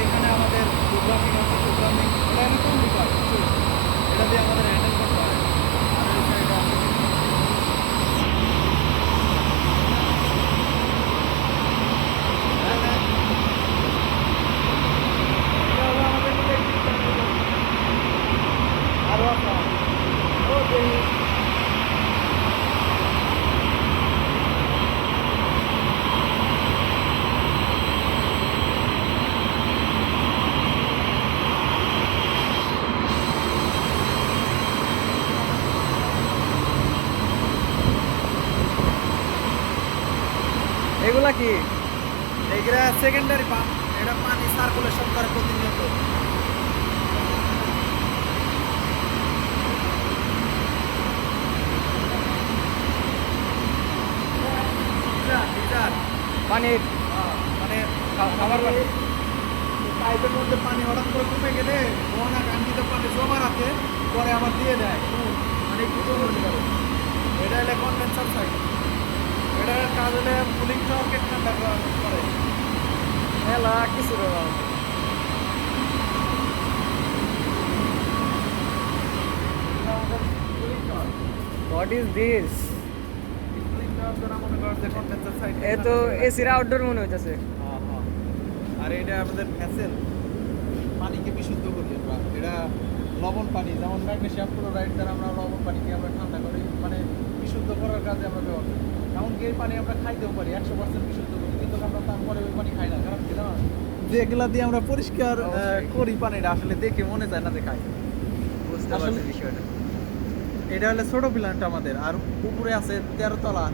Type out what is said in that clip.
এখানে এগুলা কি? এইগুলা সেকেন্ডারি পাম্প, এটা পানি সার্কুলেশন করে প্রতিনিয়ত। পানির মানে খাবার পানি। পাইপের মধ্যে পানি হঠাৎ করে কমে গেলে মোহনা কাঙ্ক্ষিত পানি জমা রাখে পরে আবার দিয়ে দেয়। মানে একটু এটা হলে কন্ডেন্সার সাইড এটার কাজ হলে কুলিং টাওয়ারকে ঠান্ডা করা। মেলা কিছু টাওয়ার হোয়াট ইজ দিস এ তো এসির আউটডোর মনে হইতেছে। আর এটা আমাদের ভ্যাসেল পানিকে বিশুদ্ধ করি এটা লবণ পানি, যেমন ম্যাগনেসিয়াম ক্লোরাইড দ্বারা আমরা লবণ পানিকে আমরা ঠান্ডা করি। মানে বিশুদ্ধ করার কাজে আমরা ব্যবহার করি। এমনকি এই পানি আমরা খাইতেও পারি একশো পার্সেন্ট বিশুদ্ধ করি কিন্তু আমরা তারপরে ওই পানি খাই না কারণ কি যেগুলা দিয়ে আমরা পরিষ্কার করি পানিটা আসলে দেখে মনে যায় না যে খাই। বুঝতে আসলে- পারছি বিষয়টা। এটা হলো ছোট প্ল্যান্ট আমাদের আর উপরে আছে তেরো তলা